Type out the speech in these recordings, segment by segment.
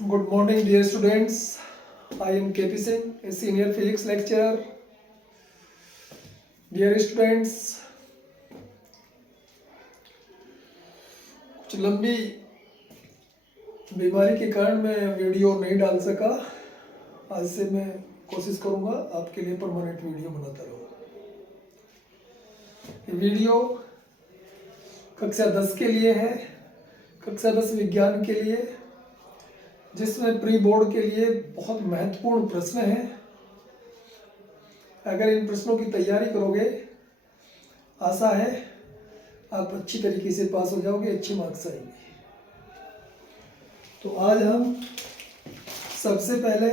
Good morning, dear students. I am KP Singh, a senior physics lecturer. Dear students, कुछ लंबी बीमारी के कारण मैं वीडियो नहीं डाल सका। आज से मैं कोशिश करूंगा आपके लिए परमानेंट वीडियो बनाता रहूँगा। वीडियो कक्षा 10 के लिए है, कक्षा 10 विज्ञान के लिए, जिसमें प्री बोर्ड के लिए बहुत महत्वपूर्ण प्रश्न हैं। अगर इन प्रश्नों की तैयारी करोगे, आशा है आप अच्छी तरीके से पास हो जाओगे, अच्छे मार्क्स आएंगे। तो आज हम सबसे पहले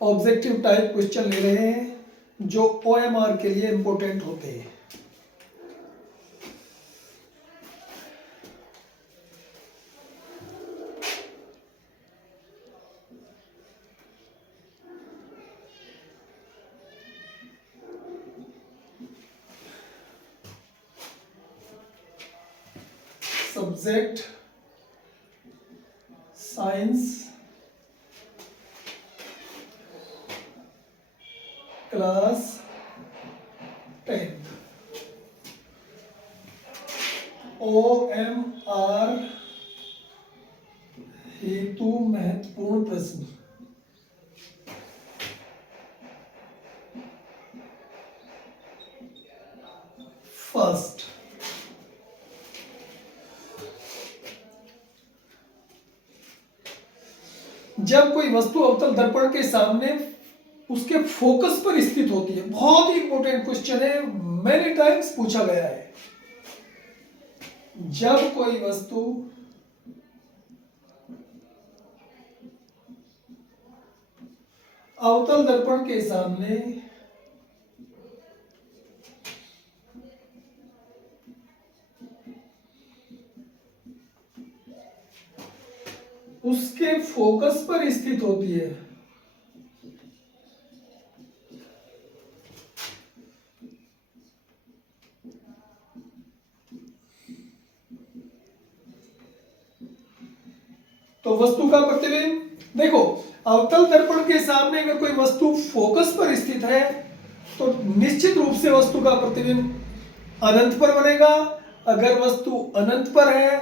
ऑब्जेक्टिव टाइप क्वेश्चन ले रहे हैं जो OMR के लिए इंपॉर्टेंट होते हैं। सब्जेक्ट साइंस, क्लास 10, OMR हेतु महत्वपूर्ण प्रश्न। फर्स्ट, जब कोई वस्तु अवतल दर्पण के सामने उसके फोकस पर स्थित होती है, बहुत ही इंपॉर्टेंट क्वेश्चन है, मैनी टाइम्स पूछा गया है। जब कोई वस्तु अवतल दर्पण के सामने उसके फोकस पर स्थित होती है, तो वस्तु का प्रतिबिंब, देखो अवतल दर्पण के सामने अगर कोई वस्तु फोकस पर स्थित है तो निश्चित रूप से वस्तु का प्रतिबिंब अनंत पर बनेगा। अगर वस्तु अनंत पर है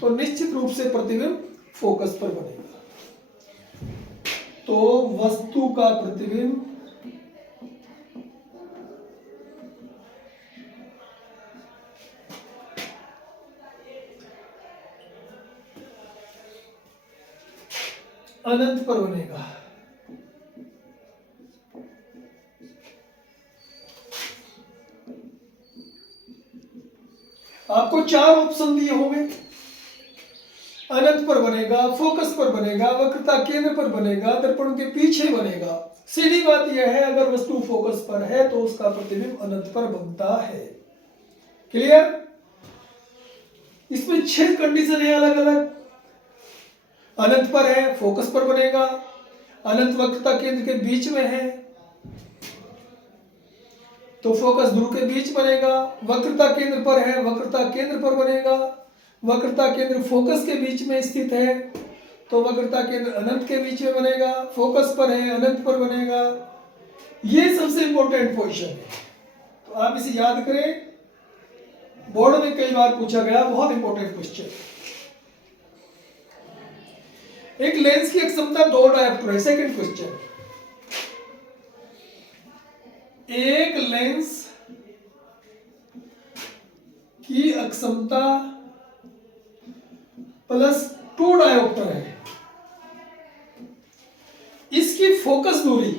तो निश्चित रूप से प्रतिबिंब फोकस पर बनेगा। तो वस्तु का प्रतिबिंब अनंत पर बनेगा। आपको 4 ऑप्शन दिए होंगे। अनंत पर बनेगा, फोकस पर बनेगा, वक्रता केंद्र पर बनेगा, दर्पण के पीछे बनेगा। सीधी बात यह है, अगर वस्तु फोकस पर है तो उसका प्रतिबिंब अनंत पर बनता है। क्लियर? इसमें 6 कंडीशन है अलग अलग। अनंत पर है, फोकस पर बनेगा, अनंत वक्रता केंद्र के बीच में है तो फोकस ध्रुव के बीच बनेगा, वक्रता केंद्र पर है, वक्रता केंद्र पर बनेगा, वक्रता केंद्र फोकस के बीच में स्थित है तो वक्रता केंद्र अनंत के बीच में बनेगा, फोकस पर है अनंत पर बनेगा। ये सबसे इंपॉर्टेंट पोजीशन है, तो आप इसे याद करें। बोर्ड में कई बार पूछा गया, बहुत इंपॉर्टेंट क्वेश्चन। एक लेंस की अक्षमता 2 डायोप्टर है। सेकंड क्वेश्चन, एक लेंस की अक्षमता +2 डायोप्टर है, इसकी फोकस दूरी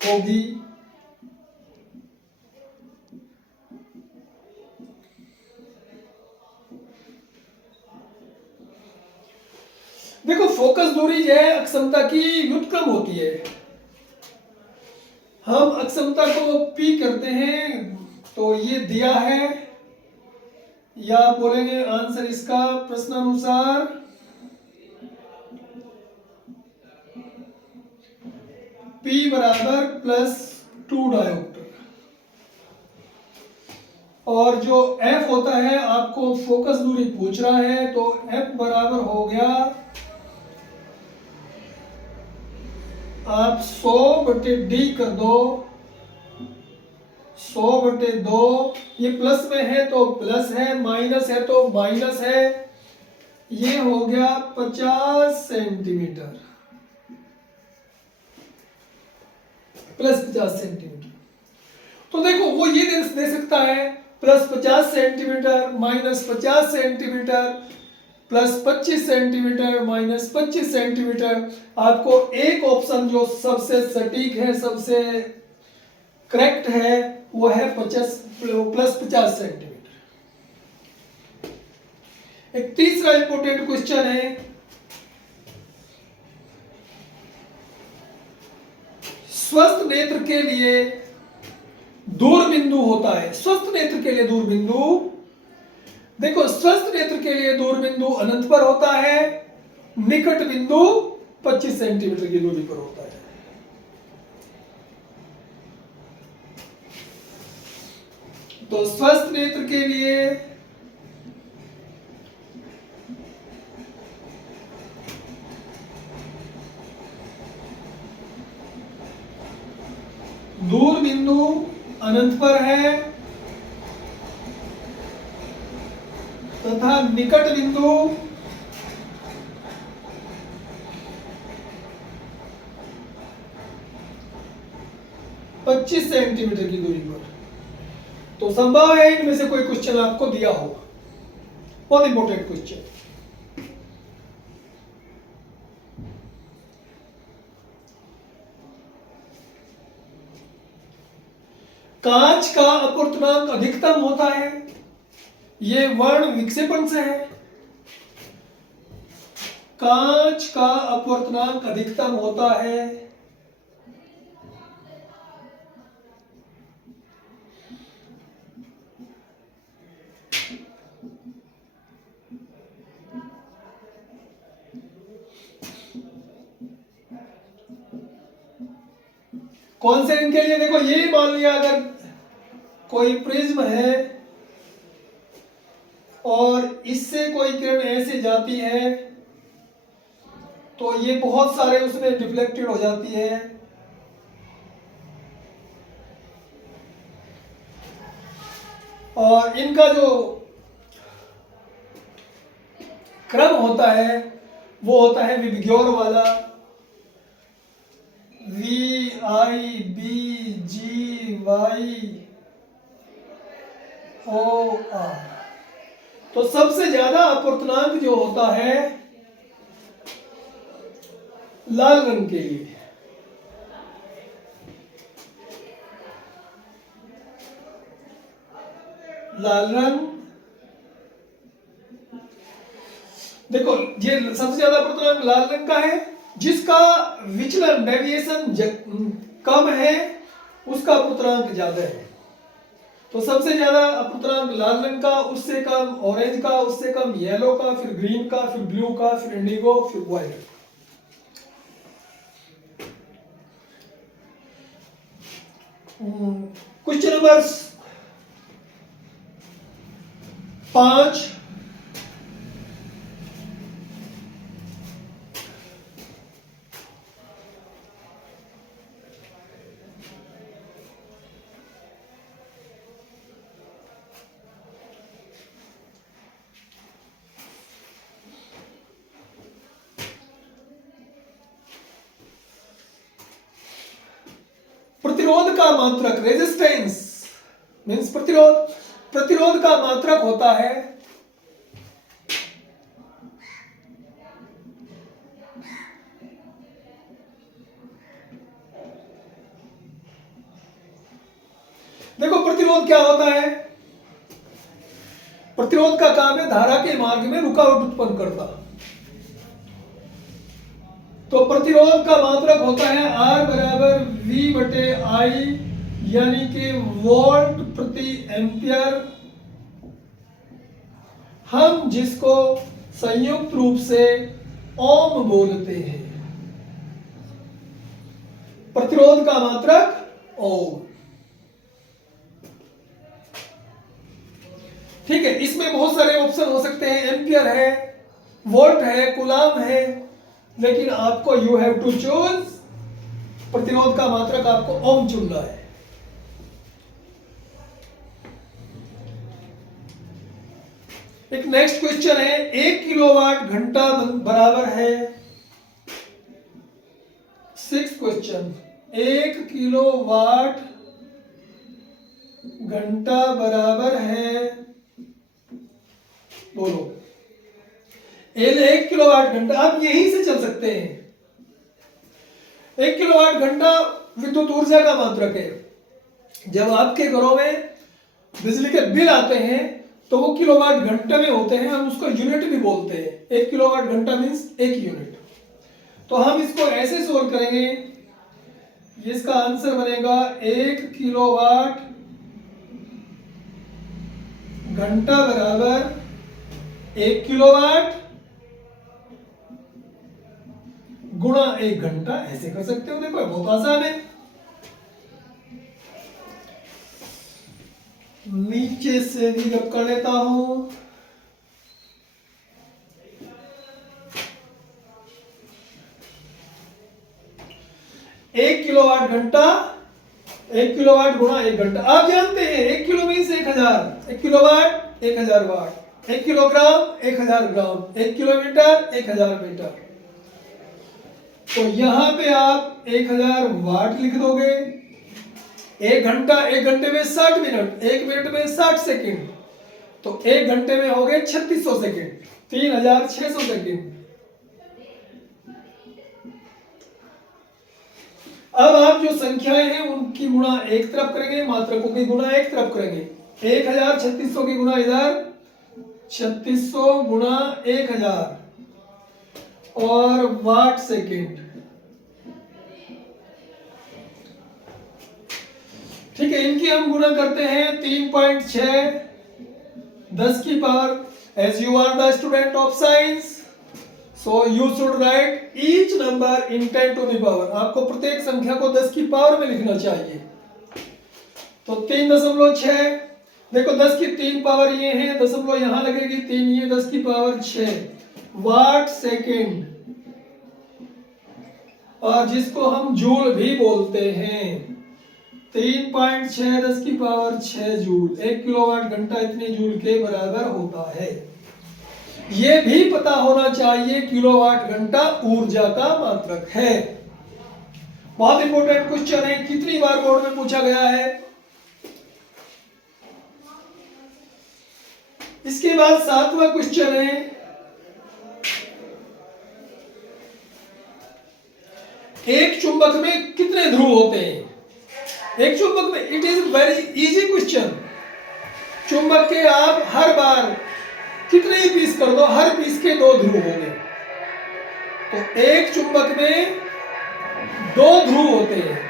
होगी देखो फोकस दूरी जो है अक्षमता की व्युत्क्रम होती है। हम अक्षमता को P करते हैं तो ये दिया है, या बोलेंगे आंसर इसका प्रश्नानुसार P +2 डायोप्टर। और जो F होता है आपको फोकस दूरी पूछ रहा है, तो F बराबर हो गया आप 100/d कर दो, 100/2, ये प्लस में है तो प्लस है, माइनस है तो माइनस है, ये हो गया 50 सेंटीमीटर, प्लस 50 सेंटीमीटर। तो देखो वो ये दे सकता है plus 50 centimetre, minus 50 centimetre, plus 25 centimetre, minus 25 centimetre. आपको एक ऑप्शन जो सबसे सटीक है, सबसे करेक्ट है, वो है प्लस 50 सेंटीमीटर। एक तीसरा इंपॉर्टेंट क्वेश्चन है, स्वस्थ नेत्र के लिए दूर बिंदु होता है। स्वस्थ नेत्र के लिए दूर बिंदु, देखो स्वस्थ नेत्र के लिए दूर बिंदु अनंत पर होता है, निकट बिंदु 25 सेंटीमीटर की दूरी पर होता है। तो स्वस्थ नेत्र के लिए दूर बिंदु अनंत पर है तथा निकट बिंदु 25 सेंटीमीटर की दूरी पर। तो संभव है इनमें से कोई क्वेश्चन आपको दिया होगा, बहुत इंपॉर्टेंट क्वेश्चन। कांच का अपवर्तनांक अधिकतम होता है, ये वर्ण विक्षेपण से है। कांच का अपवर्तनांक अधिकतम होता है कौन से इनके लिए, देखो ये मान लिया अगर कोई प्रिज्म है और इससे कोई किरण ऐसे जाती है तो ये बहुत सारे उसमें डिफ्लेक्टेड हो जाती है, और इनका जो क्रम होता है वो होता है विबग्योर वाला, VIBGYOR। तो सबसे ज्यादा अपवर्तनांक जो होता है लाल रंग के लिए, लाल रंग, देखो ये सबसे ज्यादा अपवर्तनांक लाल रंग का है, जिसका विचलन डेविएशन कम है उसका अपवर्तनांक ज्यादा है। तो सबसे ज्यादा अपवर्तनांक लाल रंग का, उससे कम ऑरेंज का, उससे कम येलो का, फिर ग्रीन का, फिर ब्लू का, फिर इंडिगो, फिर व्हाइट। क्वेश्चन नंबर 5, प्रतिरोध का मात्रक, रेजिस्टेंस मींस प्रतिरोध, प्रतिरोध का मात्रक होता है देखो प्रतिरोध क्या होता है, प्रतिरोध का काम है धारा के मार्ग में रुकावट उत्पन्न करता। तो प्रतिरोध का मात्रक होता है R बराबर V/I, यानी कि वोल्ट प्रति एम्पियर, हम जिसको संयुक्त रूप से ओम बोलते हैं। प्रतिरोध का मात्रक ओम। ठीक है, इसमें बहुत सारे ऑप्शन हो सकते हैं, एम्पियर है, वोल्ट है, कूलाम है, लेकिन आपको यू हैव टू चूज प्रतिरोध का मात्रक आपको ओम चुनना है। एक नेक्स्ट क्वेश्चन है, 1 किलोवाट घंटा बराबर है, 6th क्वेश्चन, 1 किलोवाट घंटा बराबर है, बोलो। 1 किलोवाट घंटा, आप यहीं से चल सकते हैं। 1 किलोवाट घंटा विद्युत ऊर्जा का मात्रक है। जब आपके घरों में बिजली के बिल आते हैं तो वो किलोवाट घंटे में होते हैं, हम उसको यूनिट भी बोलते हैं। 1 किलोवाट घंटा मीन्स 1 यूनिट। तो हम इसको ऐसे सोल्व करेंगे, इसका आंसर बनेगा 1 किलोवाट घंटा बराबर 1 किलोवाट गुणा 1 घंटा। ऐसे कर सकते हो, देखो बहुत आसान है। नीचे से भी रब कर लेता हूं। एक किलोवाट घंटा, 1 किलोवाट गुणा 1 घंटा। आप जानते हैं 1 किलो मीन्स 1000, 1 किलोवाट 1000 वाट, 1 किलोग्राम 1000 ग्राम, 1 किलोमीटर 1000 मीटर। तो यहां पे आप 1000 वाट लिख दोगे। 1 घंटा, 1 घंटे में 60 मिनट, 1 मिनट में 60 सेकंड, तो 1 घंटे में हो गए 3600 सेकंड, 3600 सेकंड। अब आप जो संख्याएं हैं उनकी गुणा एक तरफ करेंगे, मात्रकों की गुणा एक तरफ करेंगे। 3600 की गुणा इधर, 3600 गुणा 1000 और वाट सेकंड। ठीक है, इनकी हम गुणा करते हैं 3.6 10 की power. As you are the student of science, so you should write each number in 10 to the power. आपको प्रत्येक संख्या को 10 की पावर में लिखना चाहिए। तो 3.6, देखो 10 की 3 पावर ये है, दशमलव यहां लगेगी, 3 ये 10 की पावर 6 वाट सेकेंड, और जिसको हम जूल भी बोलते हैं। 3.6 10 की पावर 6 जूल। 1 किलोवाट घंटा इतने जूल के बराबर होता है। यह भी पता होना चाहिए किलोवाट घंटा ऊर्जा का मात्रक है। बहुत इंपॉर्टेंट क्वेश्चन है, कितनी बार बोर्ड में पूछा गया है। इसके बाद 7वां क्वेश्चन है, एक चुंबक में कितने ध्रुव होते हैं। एक चुंबक में, it is very easy question. चुंबक के आप हर बार कितने ही पीस कर दो, हर पीस के 2 ध्रुव होंगे। तो एक चुंबक में 2 ध्रुव होते हैं।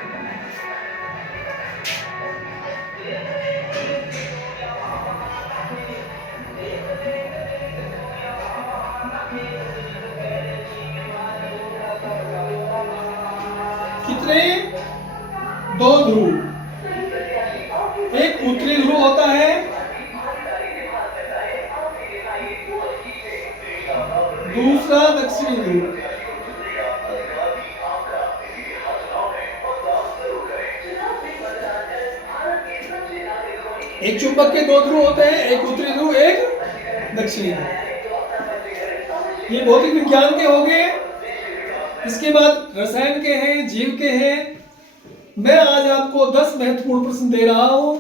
कितने? 2 ध्रुव। एक उत्तरी ध्रुव होता है, दूसरा दक्षिणी ध्रुव। एक चुंबक के 2 ध्रुव होते हैं, एक उत्तरी ध्रुव, एक दक्षिणी ध्रुव। ये भौतिक विज्ञान के हो गए। इसके बाद रसायन के हैं, जीव के हैं। मैं आज आपको 10 महत्वपूर्ण प्रश्न दे रहा हूं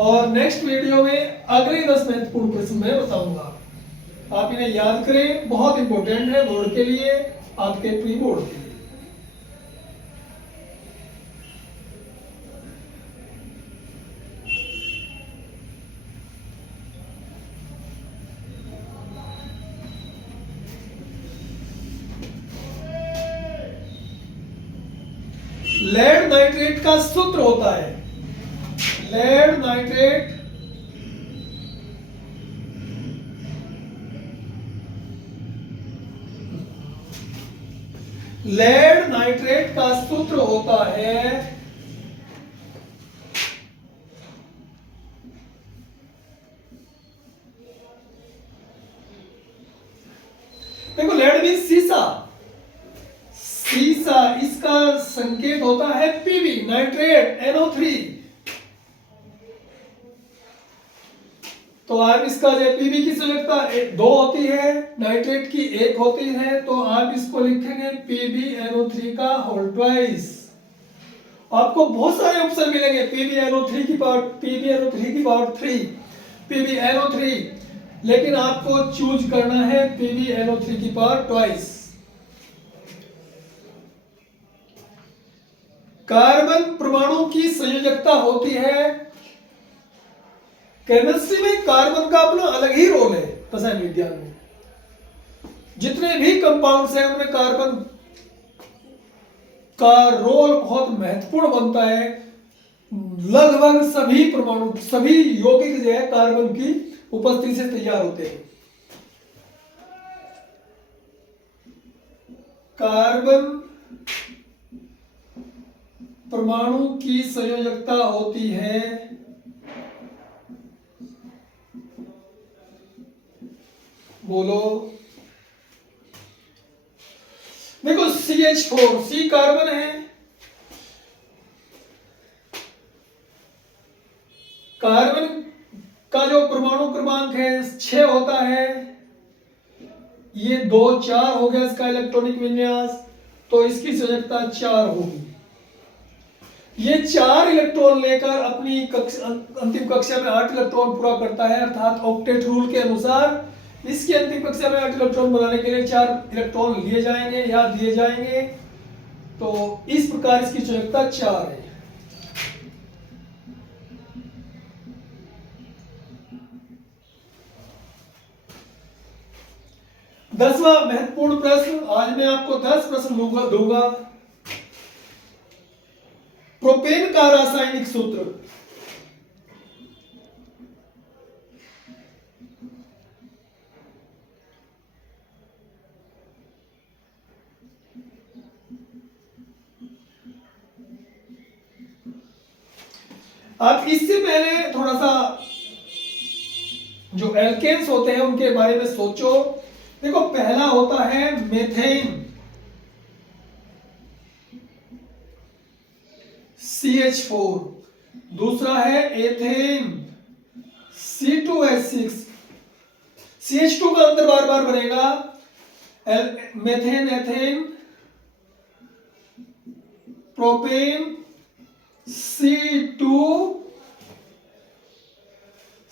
और नेक्स्ट वीडियो में अगले 10 महत्वपूर्ण प्रश्न मैं बताऊंगा। आप इन्हें याद करें, बहुत इंपॉर्टेंट है बोर्ड के लिए, आपके प्री बोर्ड के लिए। लेड नाइट्रेट का सूत्र होता है, लेड नाइट्रेट लेड नाइट्रेट का सूत्र होता है मीन सीसा। सीसा, इसका संकेत होता है पीबी, नाइट्रेट, NO3। तो आप इसका जो पीबी की संयोजकता 2 होती है, नाइट्रेट की 1 होती है, तो आप इसको लिखेंगे PbNO3 का होल ट्वाइस। आपको बहुत सारे ऑप्शन मिलेंगे, PbNO3 की पावर 3, PbNO3, लेकिन आपको चूज करना है PbNO3 की पावर ट्वाइस। कार्बन परमाणु की संयोजकता होती है, केमिस्ट्री में कार्बन का अपना अलग ही रोल है। रसायन विज्ञान में जितने भी कंपाउंड्स हैं उनमें कार्बन का रोल बहुत महत्वपूर्ण बनता है। लगभग सभी परमाणु, सभी यौगिक जो है कार्बन की उपस्थिति से तैयार होते हैं। कार्बन परमाणु की संयोजकता होती है बोलो, देखो CH4, C कार्बन है, कार्बन का जो परमाणु क्रमांक है 6 होता है, ये 2 4 हो गया इसका इलेक्ट्रॉनिक विन्यास, तो इसकी संयोजकता 4 होगी। ये 4 इलेक्ट्रॉन लेकर अपनी अंतिम कक्षा में 8 इलेक्ट्रॉन पूरा करता है, अर्थात ऑक्टेट रूल के अनुसार इसकी अंतिम कक्षा में 8 इलेक्ट्रॉन बनाने के लिए 4 इलेक्ट्रॉन लिए जाएंगे या दिए जाएंगे। तो इस प्रकार इसकी संयोजकता 4 है। दसवां महत्वपूर्ण प्रश्न, आज मैं आपको 10 प्रश्न दूंगा। प्रोपेन का रासायनिक सूत्र। आप इससे पहले थोड़ा सा जो एल्केन्स होते हैं उनके बारे में सोचो। देखो, पहला होता है मेथेन, CH4, दूसरा है एथेन, C2H6, CH2 का अंतर बार बार बनेगा, methane, ethane, propane, C2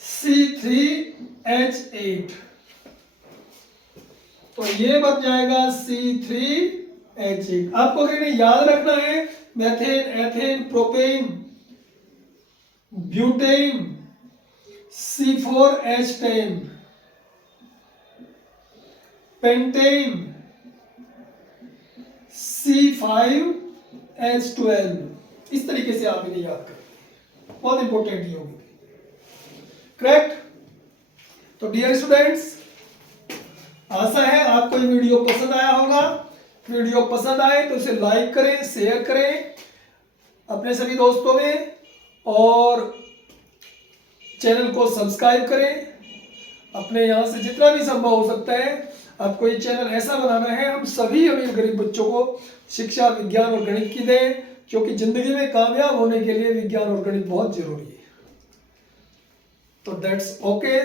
C3H8, तो ये बन जाएगा C3H8। आपको अगर याद रखना है, methane, ethane, propane, butane, C4H10, pentane, C5H12। इस तरीके से आप इन्हें याद करें, बहुत इंपॉर्टेंट ये होगी। करेक्ट? तो डियर स्टूडेंट्स, आशा है आपको ये वीडियो पसंद आया होगा। वीडियो पसंद आए तो इसे लाइक करें, शेयर करें अपने सभी दोस्तों में, और चैनल को सब्सक्राइब करें। अपने यहाँ से जितना भी संभव हो सकता है आपको ये चैनल ऐसा बनाना है, हम सभी अमीर गरीब बच्चों को शिक्षा, विज्ञान और गणित की दें, क्योंकि जिंदगी में कामयाब होने के लिए विज्ञान और गणित बहुत जरूरी है। तो that's okay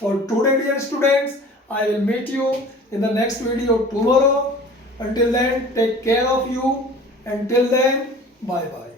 for today dear students. I will meet you in the next video tomorrow. Until then, take care of you. Until then, bye bye.